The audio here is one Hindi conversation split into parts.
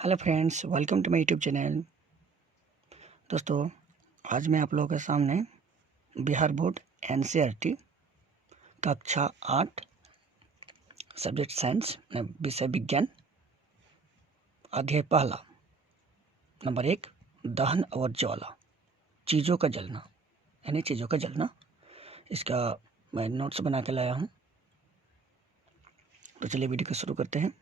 Hello friends, welcome to my YouTube channel. दोस्तों, आज मैं आप लोगों के सामने बिहार बोर्ड एनसीईआरटी कक्षा 8 सब्जेक्ट साइंस विषय विज्ञान अध्याय पहला नंबर 1 दहन और ज्वाला चीज़ों का जलना यानी चीज़ों का जलना, इसका मैं नोट्स बना के लाया हूँ। तो चलिए वीडियो को शुरू करते हैं।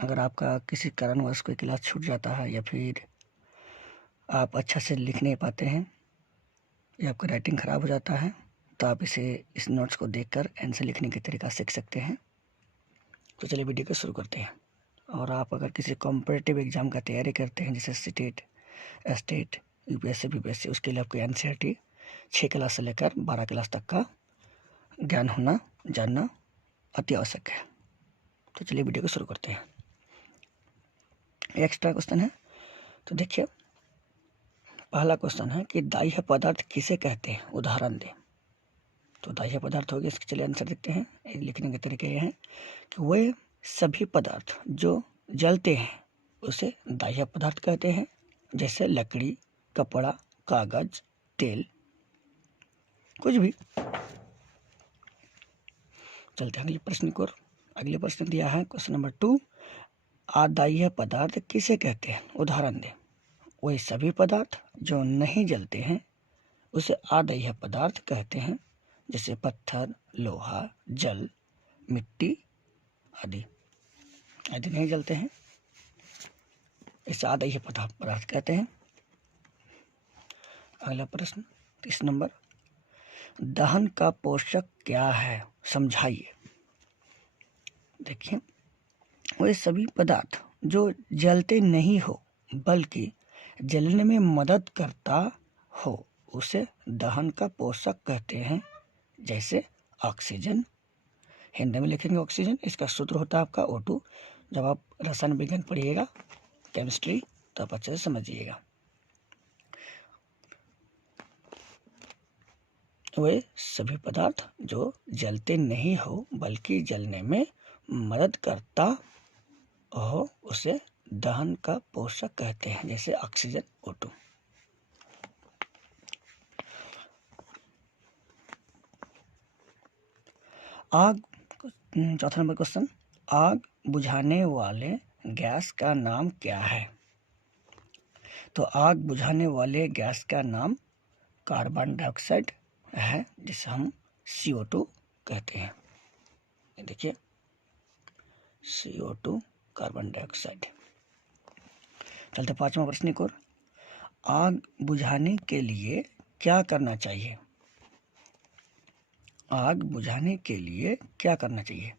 अगर आपका किसी कारणवश कोई क्लास छूट जाता है या फिर आप अच्छा से लिख नहीं पाते हैं या आपका राइटिंग ख़राब हो जाता है तो आप इस नोट्स को देखकर आंसर लिखने का तरीका सीख सकते हैं। तो चलिए वीडियो को शुरू करते हैं। और आप अगर किसी कॉम्पिटिटिव एग्ज़ाम का तैयारी करते हैं जैसे स्टेट, स्टेट, यूपीएससी, बीपीएससी, उसके लिए आपको एनसीईआरटी 6 क्लास से लेकर 12 क्लास तक का ज्ञान होना जानना अति आवश्यक है। तो चलिए वीडियो को शुरू करते हैं। एक्स्ट्रा क्वेश्चन है, तो देखिए पहला क्वेश्चन है कि दाह्य पदार्थ किसे कहते हैं, उदाहरण दें। तो दाह्य पदार्थ हो गया, इसके चलिए आंसर देखते हैं। लिखने के तरीके ये हैं कि वे सभी पदार्थ जो जलते हैं उसे दाह्य पदार्थ कहते हैं, जैसे लकड़ी, कपड़ा, कागज, तेल, कुछ भी। चलते हैं अगले प्रश्न की ओर। अगले प्रश्न दिया है क्वेश्चन नंबर 2, अदाह्य पदार्थ किसे कहते हैं, उदाहरण दें। वे सभी पदार्थ जो नहीं जलते हैं उसे अदाह्य पदार्थ कहते हैं, जैसे पत्थर, लोहा, जल, मिट्टी आदि नहीं जलते हैं, इसे अदाह्य पदार्थ कहते हैं। अगला प्रश्न 30 नंबर, दहन का पोषक क्या है, समझाइए। देखिए, वे सभी पदार्थ जो जलते नहीं हो बल्कि जलने में मदद करता हो उसे दहन का पोषक कहते हैं, जैसे ऑक्सीजन। हिंदी में लिखेंगे ऑक्सीजन, इसका सूत्र होता है आपका O2। जब आप रसायन विज्ञान पढ़िएगा, केमिस्ट्री, तो आप अच्छे से समझिएगा। वे सभी पदार्थ जो जलते नहीं हो बल्कि जलने में मदद करता हो उसे दहन का पोषक कहते हैं, जैसे ऑक्सीजन, O2। आग, चौथा नंबर क्वेश्चन, आग बुझाने वाले गैस का नाम क्या है। तो आग बुझाने वाले गैस का नाम कार्बन डाइऑक्साइड है, जिसे हम CO2 कहते हैं। देखिए CO2 कार्बन डाइऑक्साइड। चलते पांचवा प्रश्न की ओर। आग बुझाने के लिए क्या करना चाहिए। आग बुझाने के लिए क्या करना चाहिए।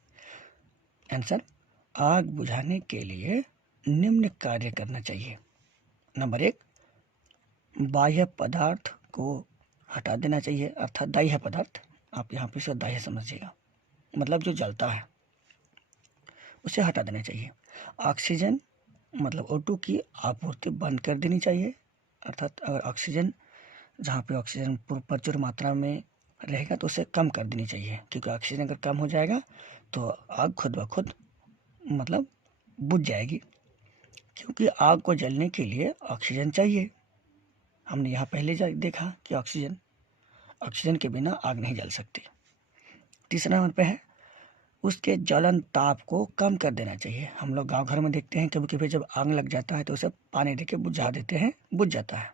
आंसर, आग बुझाने के लिए निम्न कार्य करना चाहिए। नंबर 1, बाह्य पदार्थ को हटा देना चाहिए, अर्थात दाह्य पदार्थ, आप यहाँ पे से दाह्य समझिएगा, मतलब जो जलता है उसे हटा देना चाहिए। ऑक्सीजन मतलब O2 की आपूर्ति बंद कर देनी चाहिए, अर्थात अगर ऑक्सीजन जहाँ पे ऑक्सीजन प्रचुर मात्रा में रहेगा तो उसे कम कर देनी चाहिए, क्योंकि ऑक्सीजन अगर कम हो जाएगा तो आग खुद ब खुद मतलब बुझ जाएगी, क्योंकि आग को जलने के लिए ऑक्सीजन चाहिए। हमने यहाँ पहले देखा कि ऑक्सीजन के बिना आग नहीं जल सकती। तीसरा नंबर पे है, उसके ज्वलन ताप को कम कर देना चाहिए। हम लोग गांव घर में देखते हैं कभी कभी जब आग लग जाता है तो उसे पानी देके बुझा देते हैं, बुझ जाता है।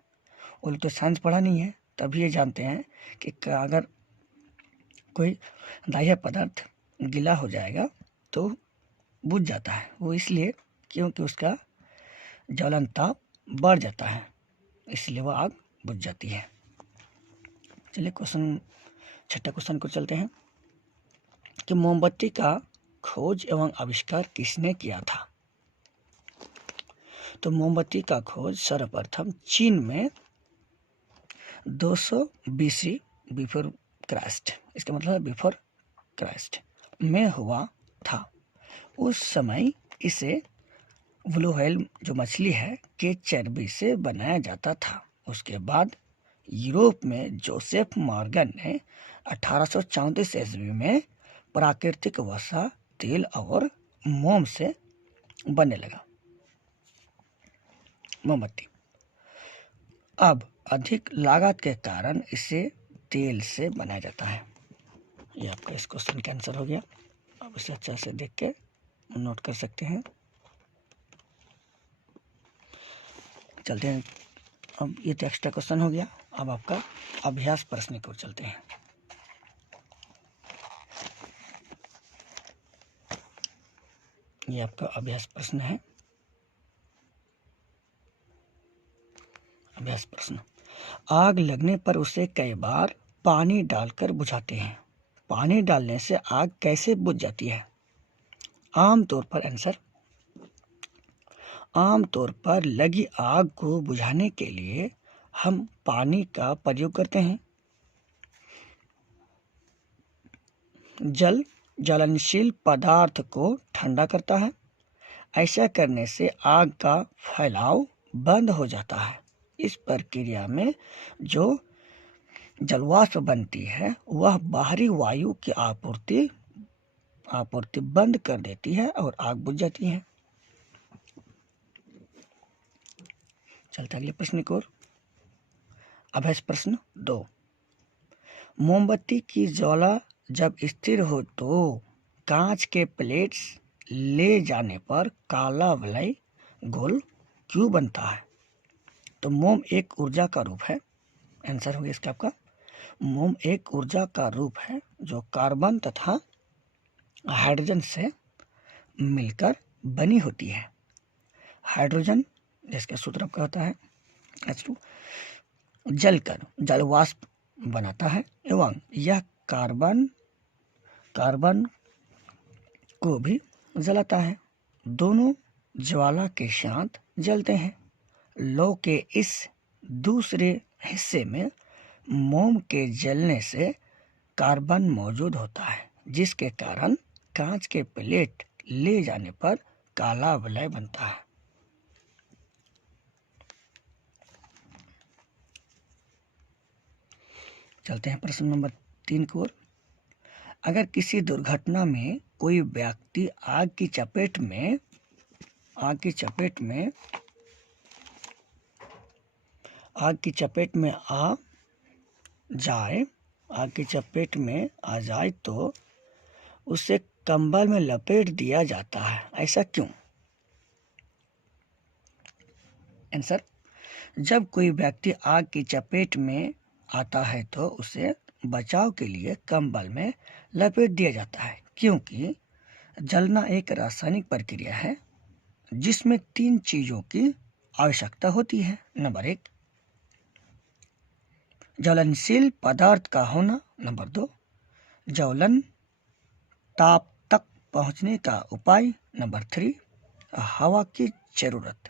वो लोग तो साइंस पढ़ा नहीं है, तभी ये जानते हैं कि अगर कोई दाह्य पदार्थ गीला हो जाएगा तो बुझ जाता है। वो इसलिए क्योंकि उसका ज्वलन ताप बढ़ जाता है, इसलिए वो आग बुझ जाती है। चलिए छठा क्वेश्चन को चलते हैं कि मोमबत्ती का खोज एवं आविष्कार किसने किया था। तो मोमबत्ती का खोज सर्वप्रथम चीन में 200 BC बिफोर क्राइस्ट, इसका मतलब है बिफोर क्राइस्ट में हुआ था। उस समय इसे ब्लू व्हेल जो मछली है के चर्बी से बनाया जाता था। उसके बाद यूरोप में जोसेफ मॉर्गन ने 1834 ईस्वी में प्राकृतिक वसा, तेल और मोम से बनने लगा। मोमबत्ती। अब अधिक लागत के कारण इसे तेल से बनाया जाता है। ये आपका इस क्वेश्चन का आंसर हो गया। अब इसे अच्छा से देख के नोट कर सकते हैं। चलते हैं, अब ये तो एक्स्ट्रा क्वेश्चन हो गया। अब आपका अभ्यास प्रश्न की ओर चलते हैं। ये आपका अभ्यास प्रश्न है। अभ्यास प्रश्न, आग लगने पर उसे कई बार पानी डालकर बुझाते हैं। पानी डालने से आग कैसे बुझ जाती है? आमतौर पर आंसर, आमतौर पर लगी आग को बुझाने के लिए हम पानी का प्रयोग करते हैं। जल ज्वलनशील पदार्थ को ठंडा करता है। ऐसा करने से आग का फैलाव बंद हो जाता है। इस प्रक्रिया में जो जलवाष्प बनती है वह बाहरी वायु की आपूर्ति बंद कर देती है और आग बुझ जाती है। चलते अगले प्रश्न की ओर। अभ्यास प्रश्न 2, मोमबत्ती की ज्वाला जब स्थिर हो तो कांच के प्लेट्स ले जाने पर काला वलय गोल क्यों बनता है? तो मोम एक ऊर्जा का रूप है। आंसर हो गया इसका आपका, मोम एक ऊर्जा का रूप है जो कार्बन तथा हाइड्रोजन से मिलकर बनी होती है। हाइड्रोजन जिसका सूत्र आपका होता है H2, जलकर जलवाष्प बनाता है एवं यह कार्बन को भी जलाता है। दोनों ज्वाला के साथ जलते हैं। लौ के इस दूसरे हिस्से में मोम के जलने से कार्बन मौजूद होता है, जिसके कारण कांच के प्लेट ले जाने पर काला वलय बनता है। चलते हैं प्रश्न नंबर 3 की ओर। अगर किसी दुर्घटना में कोई व्यक्ति आग की चपेट में आ जाए तो उसे कंबल में लपेट दिया जाता है। ऐसा क्यों? आंसर, जब कोई व्यक्ति आग की चपेट में आता है तो उसे बचाव के लिए कंबल में लपेट दिया जाता है, क्योंकि जलना एक रासायनिक प्रक्रिया है जिसमें 3 चीजों की आवश्यकता होती है। नंबर 1, ज्वलनशील पदार्थ का होना। नंबर 2, ज्वलन ताप तक पहुंचने का उपाय। नंबर 3, हवा की जरूरत,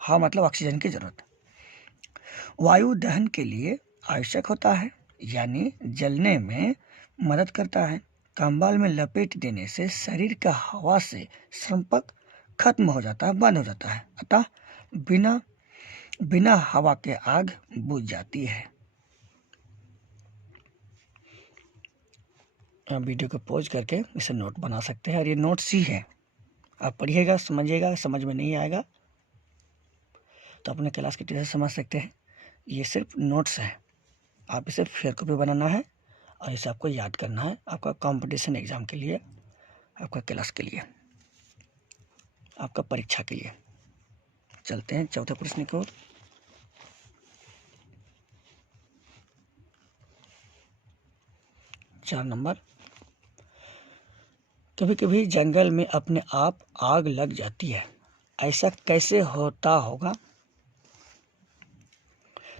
हवा मतलब ऑक्सीजन की जरूरत। वायु दहन के लिए आवश्यक होता है, यानी जलने में मदद करता है। कंबल में लपेट देने से शरीर का हवा से संपर्क खत्म हो जाता है, बंद हो जाता है, अतः बिना हवा के आग बुझ जाती है। वीडियो को पॉज करके इसे नोट बना सकते हैं और ये नोट्स ही है, आप पढ़िएगा, समझिएगा। समझ में नहीं आएगा तो अपने क्लास के टीचर समझ सकते हैं। ये सिर्फ नोट्स है, आप इसे फेयर कॉपी बनाना है और इसे आपको याद करना है आपका कंपटीशन एग्जाम के लिए, आपका क्लास के लिए, आपका परीक्षा के लिए। चलते हैं चौथे प्रश्न की ओर। चार नंबर, कभी कभी जंगल में अपने आप आग लग जाती है, ऐसा कैसे होता होगा?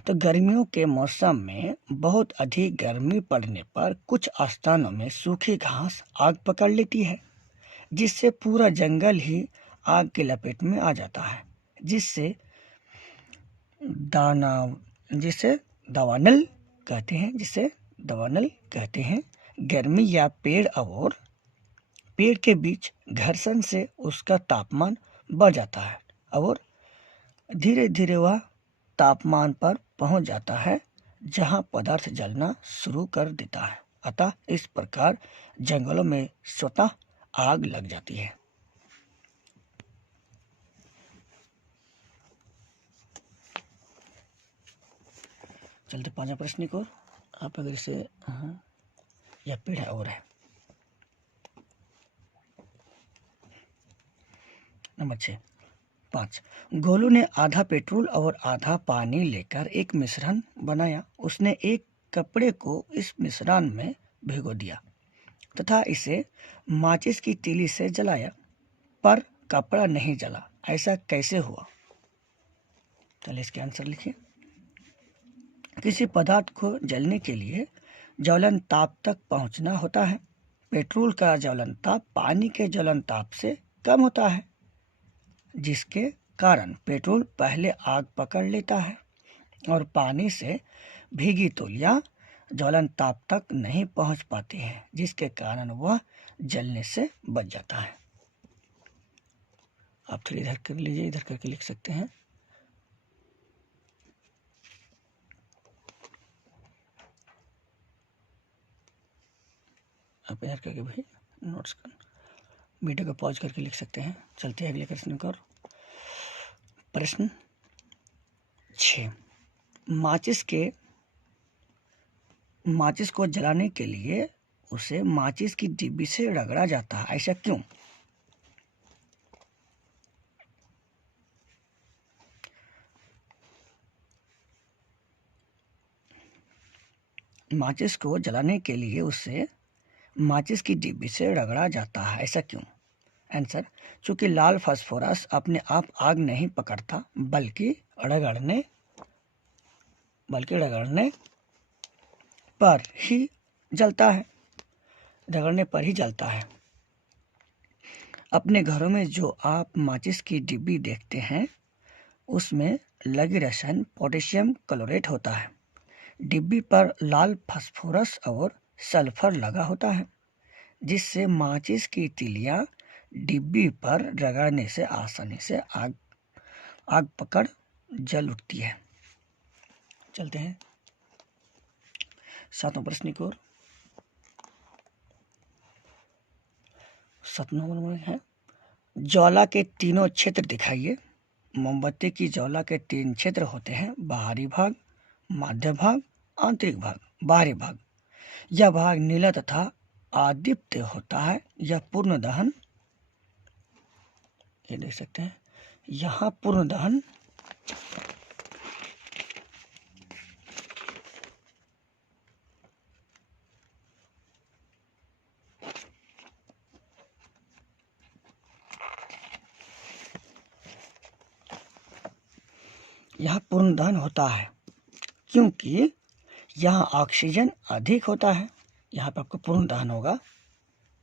तो गर्मियों के मौसम में बहुत अधिक गर्मी पड़ने पर कुछ स्थानों में सूखी घास आग पकड़ लेती है, जिससे पूरा जंगल ही आग की लपेट में आ जाता है, जिसे दावानल कहते हैं। गर्मी या पेड़ के बीच घर्षण से उसका तापमान बढ़ जाता है और धीरे धीरे वह तापमान पर पहुंच जाता है जहां पदार्थ जलना शुरू कर देता है, अतः इस प्रकार जंगलों में स्वतः आग लग जाती है। चलते 5वां प्रश्न को। आप अगर इसे यह पेड़ है और है। नंबर 6 5 गोलू ने आधा पेट्रोल और आधा पानी लेकर एक मिश्रण बनाया। उसने एक कपड़े को इस मिश्रण में भिगो दिया तथा इसे माचिस की तीली से जलाया, पर कपड़ा नहीं जला। ऐसा कैसे हुआ? चलिए इसके आंसर लिखिए। किसी पदार्थ को जलने के लिए ज्वलन ताप तक पहुंचना होता है। पेट्रोल का ज्वलन ताप पानी के ज्वलन ताप से कम होता है, जिसके कारण पेट्रोल पहले आग पकड़ लेता है और पानी से भीगी तौलिया ज्वलन ताप तक नहीं पहुंच पाती है, जिसके कारण वह जलने से बच जाता है। आप थोड़ी इधर कर लीजिए, इधर करके लिख सकते हैं। आप इधर करके भी नोट्स कर वीडियो को पॉज करके लिख सकते हैं। चलते हैं अगले प्रश्न की ओर। प्रश्न 6 माचिस को जलाने के लिए उसे माचिस की डिब्बी से रगड़ा जाता है, ऐसा क्यों? माचिस को जलाने के लिए उसे माचिस की डिब्बी से रगड़ा जाता है, ऐसा क्यों? आंसर, चूंकि लाल फास्फोरस अपने आप आग नहीं पकड़ता, बल्कि रगड़ने पर ही जलता है। अपने घरों में जो आप माचिस की डिब्बी देखते हैं, उसमें लगी रसायन पोटेशियम क्लोरेट होता है। डिब्बी पर लाल फास्फोरस और सल्फर लगा होता है, जिससे माचिस की तीलियां डिब्बी पर रगड़ने से आसानी से आग पकड़ जल उठती है। चलते हैं 7वां प्रश्न की ओर। 7 नंबर है, ज्वाला के तीनों क्षेत्र दिखाइए। मोमबत्ती की ज्वाला के 3 क्षेत्र होते हैं: बाहरी भाग, मध्य भाग, आंतरिक भाग। बाहरी भाग, यह भाग नीला तथा आदीप्त होता है। यह पूर्ण दहन, ये देख सकते हैं, यहाँ पूर्ण दहन होता है, क्योंकि यहाँ ऑक्सीजन अधिक होता है। यहाँ पे आपको पूर्ण दहन होगा,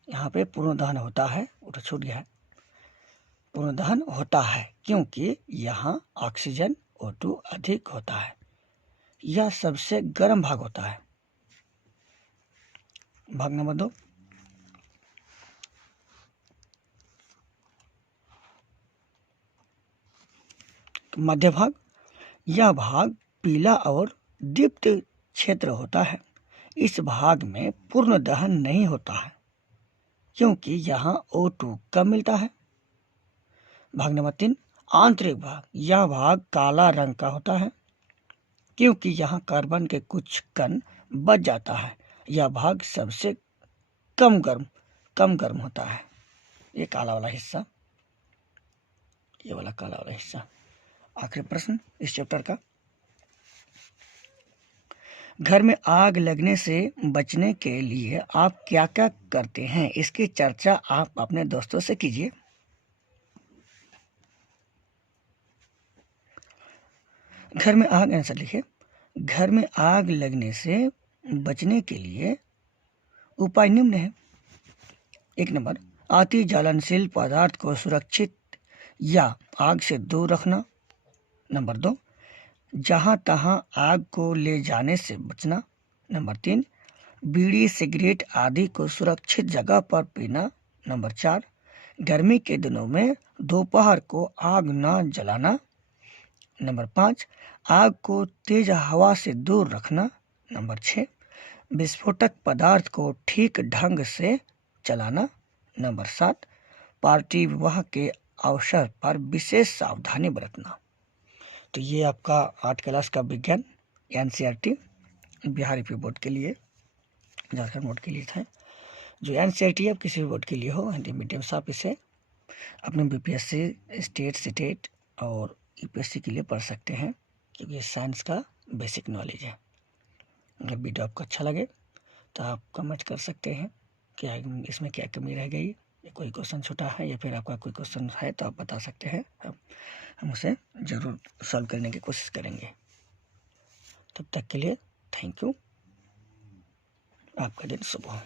यहाँ पे पूर्ण दहन होता है, वो तो छूट गया है। पूर्ण दहन होता है क्योंकि यहाँ ऑक्सीजन O2 अधिक होता है। यह सबसे गर्म भाग होता है। भाग नंबर 2, मध्य भाग, यह भाग पीला और दीप्त क्षेत्र होता है। इस भाग में पूर्ण दहन नहीं होता है, क्योंकि यहाँ O2 कम मिलता है। भाग नंबर 3, आंतरिक भाग, यह भाग काला रंग का होता है, क्योंकि यहाँ कार्बन के कुछ कण बच जाता है। यह भाग सबसे कम गर्म होता है। ये काला वाला हिस्सा, ये वाला काला वाला हिस्सा। आखिरी प्रश्न इस चैप्टर का, घर में आग लगने से बचने के लिए आप क्या क्या करते हैं? इसकी चर्चा आप अपने दोस्तों से कीजिए। घर में आग, आंसर लिखिए। घर में आग लगने से बचने के लिए उपाय निम्न है। 1 नंबर, अति ज्वलनशील पदार्थ को सुरक्षित या आग से दूर रखना। नंबर 2, जहां तहां आग को ले जाने से बचना। नंबर 3, बीड़ी सिगरेट आदि को सुरक्षित जगह पर पीना। नंबर 4, गर्मी के दिनों में दोपहर को आग न जलाना। नंबर 5, आग को तेज हवा से दूर रखना। नंबर 6, विस्फोटक पदार्थ को ठीक ढंग से चलाना। नंबर 7, पार्टी विवाह के अवसर पर विशेष सावधानी बरतना। तो ये आपका 8 क्लास का विज्ञान एनसीईआरटी बिहार यूपी बोर्ड के लिए, झारखंड बोर्ड के लिए था। जो एनसीईआरटी अब किसी भी बोर्ड के लिए हो, हिंदी मीडियम से आप इसे अपने बीपीएससी, स्टेट और यूपीएससी के लिए पढ़ सकते हैं, क्योंकि ये साइंस का बेसिक नॉलेज है। अगर वीडियो आपको अच्छा लगे तो आप कमेंट कर सकते हैं कि इसमें क्या कमी रह गई, कोई क्वेश्चन छूटा है या फिर आपका कोई क्वेश्चन है तो आप बता सकते हैं, हम उसे ज़रूर सॉल्व करने की कोशिश करेंगे। तब तक के लिए थैंक यू। आपका दिन शुभ हो।